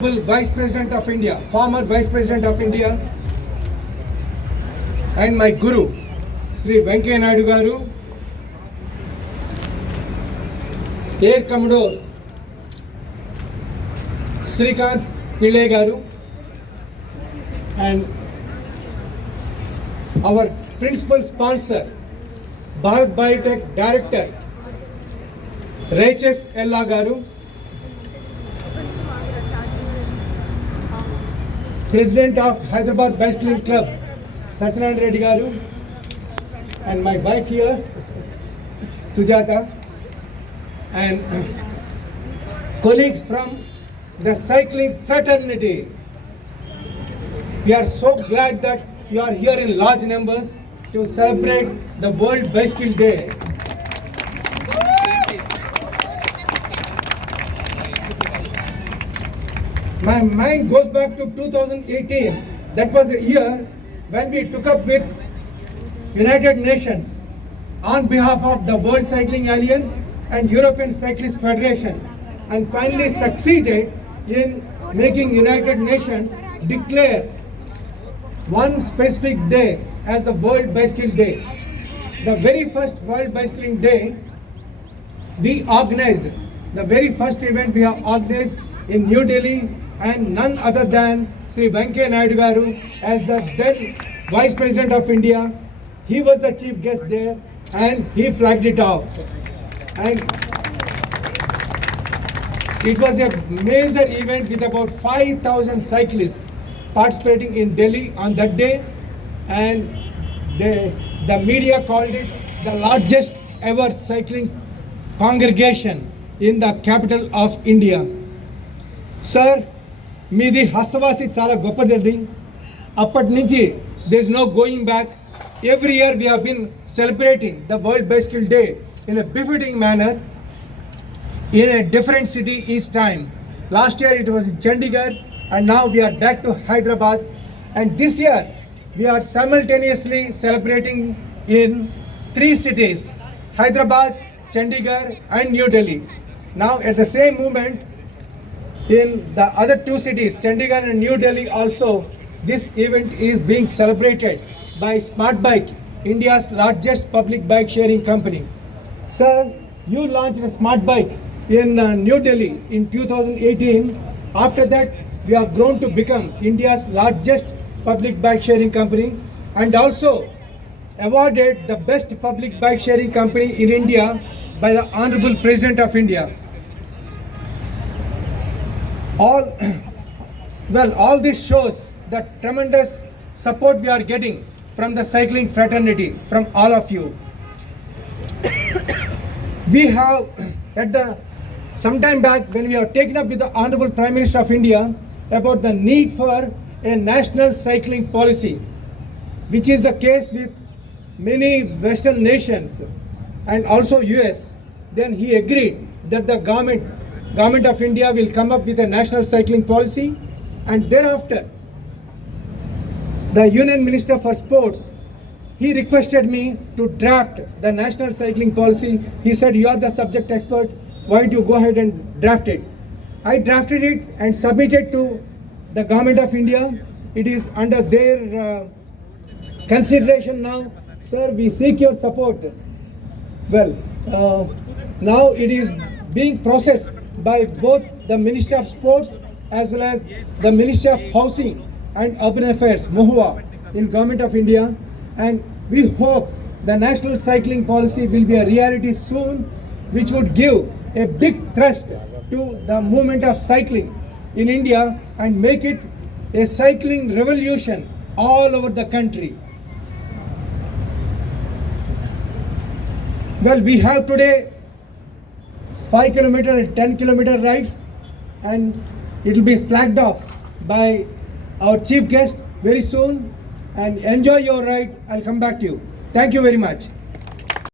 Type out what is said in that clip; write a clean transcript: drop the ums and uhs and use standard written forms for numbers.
Vice President of India, former Vice President of India, and my Guru, Sri Venkaiah Naidu Garu, Air Commodore Srikanth Pillai Garu, and our principal sponsor, Bharat Biotech Director, Raiches Ella Garu, President of Hyderabad Bicycling Club, Satyanarayana Reddy Garu, and my wife here, Sujata, and colleagues from the cycling fraternity. We are so glad that you are here in large numbers to celebrate the World Bicycle Day. My mind goes back to 2018. That was a year when we took up with United Nations on behalf of the World Cycling Alliance and European Cyclist Federation, and finally succeeded in making United Nations declare one specific day as the World Bicycle Day. The very first World Bicycling Day we organized, the very first event we have organized in New Delhi, and none other than Sri Venkaiah Naidu Garu as the then Vice President of India. He was the chief guest there and he flagged it off. And it was a major event with about 5,000 cyclists participating in Delhi on that day, and the media called it the largest ever cycling congregation in the capital of India. Sir, మీది హస్తవాసి చాలా గొప్పదండి. అప్పటి నుంచి there is no going back. Every year we have been celebrating the World Bicycle Day in a befitting manner in a different city each time. Last year it was in Chandigarh, and now we are back to Hyderabad, and this year we are simultaneously celebrating in 3 cities: Hyderabad, Chandigarh and New Delhi. Now at the same moment, in the other 2 cities, Chandigarh and New Delhi also, this event is being celebrated by Smart Bike, India's largest public bike sharing company. Sir, you launched a Smart Bike in New Delhi in 2018. After that, we have grown to become India's largest public bike sharing company, and also awarded the best public bike sharing company in India by the Honorable President of India. All this shows the tremendous support we are getting from the cycling fraternity, from all of you. We have, sometime back, when we have taken up with the Honorable Prime Minister of India about the need for a national cycling policy, which is the case with many Western nations and also US, then he agreed that the Government of India will come up with a national cycling policy, and thereafter the Union Minister for Sports, he requested me to draft the national cycling policy. He said, you are the subject expert, why don't you go ahead and draft it. I drafted it and submitted to the Government of India. It is under their consideration now. Sir, we seek your support. Now it is being processed by both the Ministry of Sports as well as the Ministry of Housing and Urban Affairs, MOHUA, in Government of India, and we hope the national cycling policy will be a reality soon, which would give a big thrust to the movement of cycling in India and make it a cycling revolution all over the country. We have today 5 kilometer and 10 kilometer rides, and it will be flagged off by our chief guest very soon. And enjoy your ride. I'll come back to you. Thank you very much.